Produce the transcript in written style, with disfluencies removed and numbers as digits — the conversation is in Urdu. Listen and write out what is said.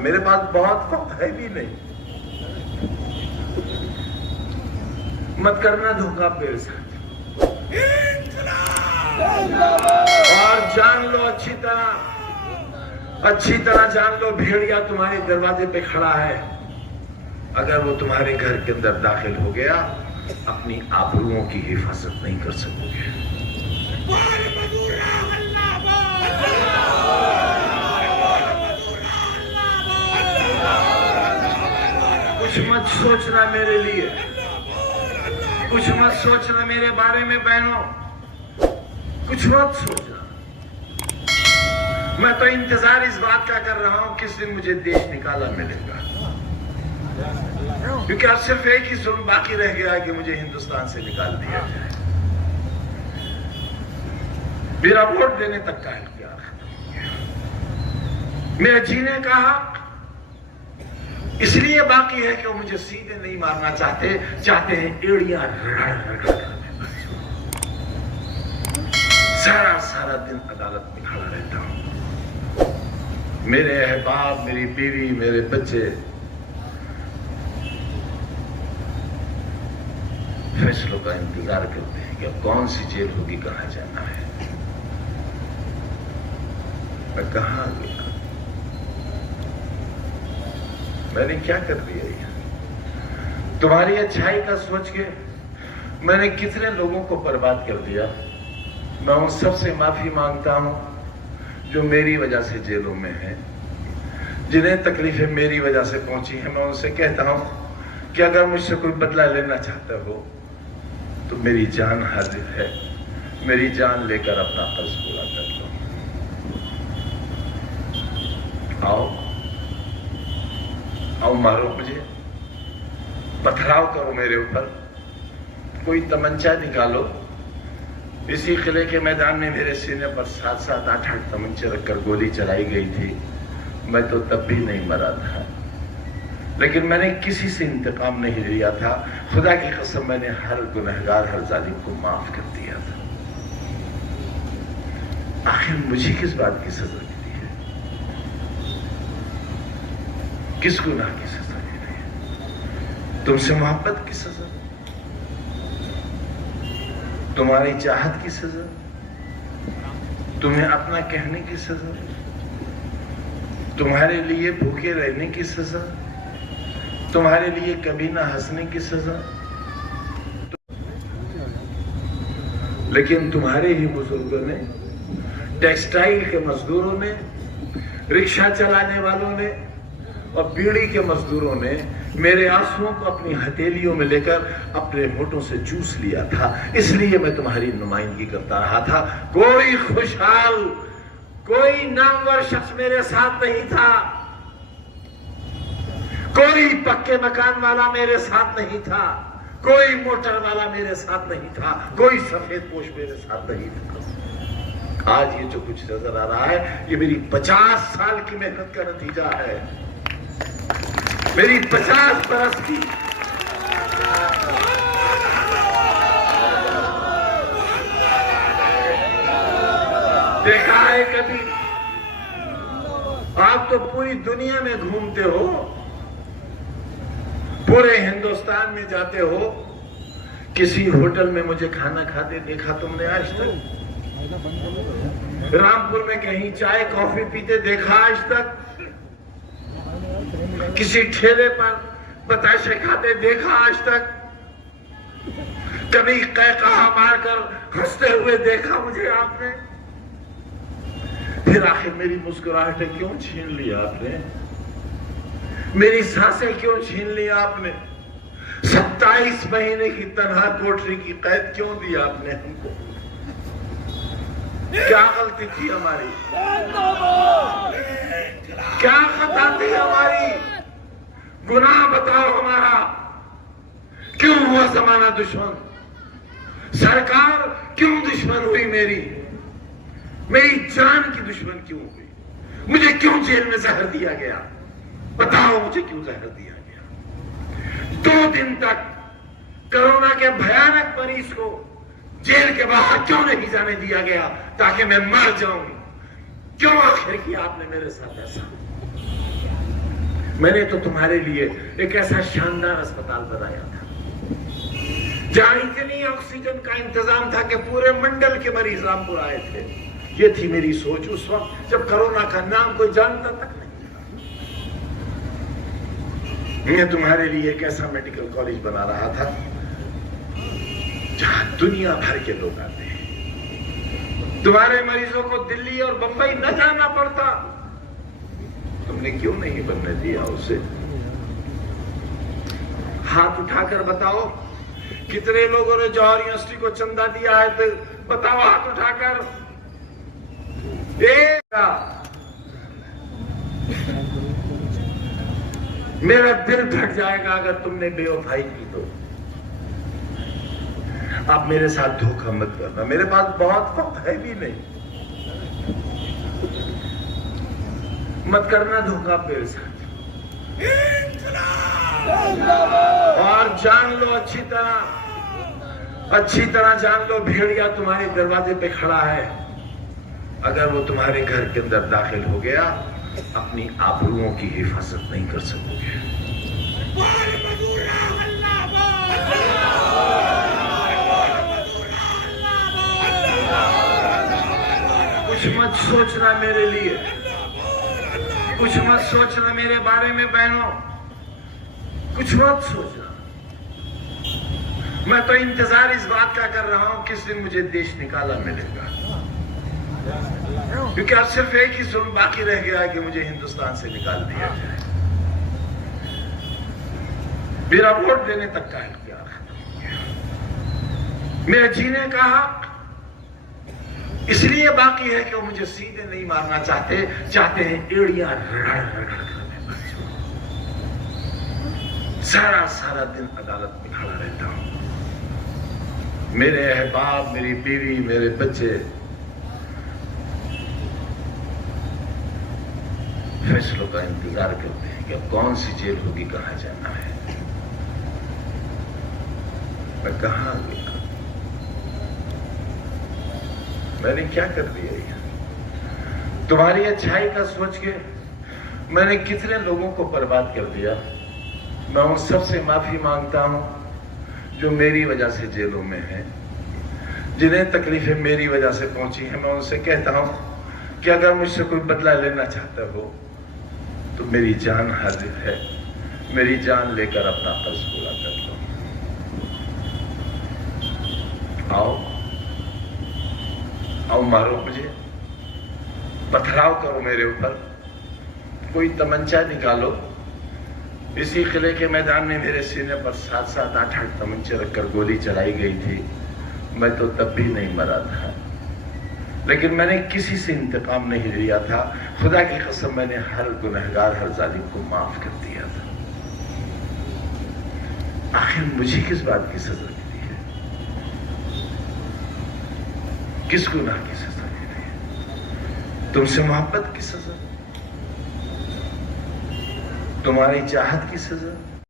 میرے پاس بہت وقت ہے بھی نہیں. مت کرنا دھوکہ میرے ساتھ. اور جان لو اچھی طرح جان لو، بھیڑیا تمہارے دروازے پہ کھڑا ہے. اگر وہ تمہارے گھر کے اندر داخل ہو گیا، اپنی آبروؤں کی حفاظت نہیں کر سکو گے. کچھ مت سوچنا میرے لیے، کچھ مت سوچنا میرے بارے میں بہنوں، کچھ مت سوچنا. میں تو انتظار اس بات کا کر رہا ہوں کس دن مجھے دیش نکالا ملے گا، کیونکہ اب صرف ایک ہی ظلم باقی رہ گیا کہ مجھے ہندوستان سے نکال دیا جائے. میرا ووٹ دینے تک کا اختیار ختم ہو گیا. میرا جینے کا حق اس لیے باقی ہے کہ وہ مجھے سیدھے نہیں مارنا چاہتے ہیں ایڑیاں رگڑ سارا دن عدالت میں کھڑا رہتا ہوں. میرے احباب، میری بیوی، میرے بچے فیصلوں کا انتظار کرتے ہیں کہ اب کون سی جیل ہوگی، کہاں جانا ہے. میں کہاں گیا، میں نے کیا کر دیا یہ؟ تمہاری اچھائی کا سوچ کے میں نے کتنے لوگوں کو برباد کر دیا. میں ان سب سے معافی مانگتا ہوں جو میری وجہ سے جیلوں میں ہیں، جنہیں تکلیفیں میری وجہ سے پہنچی ہیں. میں ان سے کہتا ہوں کہ اگر مجھ سے کوئی بدلہ لینا چاہتا ہو تو میری جان حاضر ہے، میری جان لے کر اپنا قرض پورا کر لو. آؤ مارو مجھے، پتھراؤ کرو میرے اوپر، کوئی تمنچا نکالو. اسی قلعے کے میدان میں میرے سینے پر 7 8 تمنچے رکھ کر گولی چلائی گئی تھی. میں تو تب بھی نہیں مرا تھا، لیکن میں نے کسی سے انتقام نہیں لیا تھا. خدا کی قسم میں نے ہر گنہگار، ہر ظالم کو معاف کر دیا تھا. آخر مجھے کس بات کی سزا ملی ہے؟ کس گناہ کی سزا ملی ہے؟ تم سے محبت کی سزا، تمہاری چاہت کی سزا، تمہیں اپنا کہنے کی سزا، تمہارے لیے بھوکے رہنے کی سزا، تمہارے لیے کبھی نہ ہنسنے کی سزا. لیکن تمہارے ہی بزرگوں نے، ٹیکسٹائل کے مزدوروں نے، رکشہ چلانے والوں نے اور بیڑی کے مزدوروں نے میرے آنسوؤں کو اپنی ہتھیلیوں میں لے کر اپنے ہونٹوں سے چوس لیا تھا. اس لیے میں تمہاری نمائندگی کرتا رہا تھا. کوئی خوشحال، کوئی نامور شخص میرے ساتھ نہیں تھا، کوئی پکے مکان والا میرے ساتھ نہیں تھا، کوئی موٹر والا میرے ساتھ نہیں تھا، کوئی سفید پوش میرے ساتھ نہیں تھا. آج یہ جو کچھ نظر آ رہا ہے یہ میری 50 سال کی محنت کا نتیجہ ہے، میری 50 برس کی. دیکھا ہے کبھی؟ آپ تو پوری دنیا میں گھومتے ہو، پورے ہندوستان میں جاتے ہو، کسی ہوٹل میں مجھے کھانا کھاتے دیکھا تم نے آج تک؟ رامپور میں کہیں چائے کافی پیتے دیکھا آج تک؟ کسی ٹھیلے پر بتاشے کھاتے دیکھا آج تک؟ کبھی قہقہا مار کر ہنستے ہوئے دیکھا مجھے آپ نے؟ پھر آخر میری مسکراہٹیں کیوں چھین لیا آپ نے؟ میری سانسیں کیوں چھین لیا آپ نے؟ 27 مہینے کی تنہا کوٹری کی قید کیوں دی آپ نے ہم کو؟ کیا غلطی تھی ہماری؟ کیا خطا تھی ہماری؟ گناہ بتاؤ ہمارا. کیوں ہوا زمانہ دشمن؟ سرکار کیوں دشمن ہوئی میری جان کی دشمن کیوں ہوئی؟ مجھے کیوں جیل میں زہر دیا گیا؟ بتاؤ مجھے کیوں زہر دیا گیا؟ 2 دن تک کرونا کے بھیانک مریض کو جیل کے باہر کیوں نہیں جانے دیا گیا تاکہ میں مر جاؤں؟ کیوں آخر کیا آپ نے میرے ساتھ ایسا؟ میں نے تو تمہارے لیے ایک ایسا شاندار اسپتال بنایا تھا جہاں اتنی آکسیجن کا انتظام تھا کہ پورے منڈل کے مریض رامپور آئے تھے. یہ تھی میری سوچ اس وقت جب کرونا کا نام کوئی جانتا تک نہیں. میں تمہارے لیے ایک ایسا میڈیکل کالج بنا رہا تھا جہاں دنیا بھر کے لوگ آتے ہیں. تمہارے مریضوں کو دلی اور بمبئی نہ جانا پڑتا. تم نے کیوں نہیں بننے دیا اسے؟ ہاتھ اٹھا کر بتاؤ کتنے لوگوں نے جوہر یونیورسٹی کو چندہ دیا ہے؟ تو بتاؤ ہاتھ اٹھا کر. میرا دل پھٹ جائے گا اگر تم نے بے وفائی کی تو. آپ میرے ساتھ دھوکہ مت کرنا. میرے پاس بہت وقت ہے بھی نہیں. مت کرنا دھوکہ میرے ساتھ. اور جان لو اچھی طرح جان لو بھیڑیا تمہارے دروازے پہ کھڑا ہے. اگر وہ تمہارے گھر کے اندر داخل ہو گیا اپنی آبروؤں کی حفاظت نہیں کر سکو گے. کچھ مت سوچنا میرے لیے. کچھ مت سوچنا میرے بارے میں بہنوں. کچھ مت سوچنا. میں تو انتظار اس بات کا کر رہا ہوں کس دن مجھے دیش نکالا ملے گا. کیونکہ اب صرف ایک ہی ظلم باقی رہ گیا ہے کہ مجھے ہندوستان سے نکال دیا جائے. میرا ووٹ دینے تک کا اختیار ختم ہو گیا. میرے جینے کا حق اس لیے باقی ہے کہ وہ مجھے سیدھے نہیں مارنا چاہتے ہیں ایڑیاں رگڑ رگڑ کر میں مر جاؤں. سارا دن عدالت میں کھڑا رہتا ہوں. میرے احباب، میری بیوی، میرے بچے فیصلوں کا انتظار کرتے ہیں کہ اب کون سی جیل ہوگی، کہاں جانا ہے. میں کہاں گیا؟ میں نے کیا کر دیا یہ؟ تمہاری اچھائی کا سوچ کے میں نے کتنے لوگوں کو برباد کر دیا. میں ان سب سے معافی مانگتا ہوں جو میری وجہ سے جیلوں میں ہیں، جنہیں تکلیفیں میری وجہ سے پہنچی ہیں. میں ان سے کہتا ہوں کہ اگر مجھ سے کوئی بدلہ لینا چاہتا ہو تو میری جان حاضر ہے. میری جان لے کر اپنا قرض پورا کر لو. آؤ مارو مجھے، پتھراؤ کرو میرے اوپر. کوئی تمنچا نکالو. اسی قلعے کے میدان میں میرے سینے پر 7 8 تمنچے رکھ کر گولی چلائی گئی تھی. میں تو تب بھی نہیں مرا تھا، لیکن میں نے کسی سے انتقام نہیں لیا تھا. خدا کی قسم میں نے ہر گنہگار، ہر ظالم کو معاف کر دیا تھا. آخر مجھے کس بات کی سزا ملی ہے؟ کس گناہ کی سزا ملی ہے؟ تم سے محبت کی سزا؟ تمہاری چاہت کی سزا؟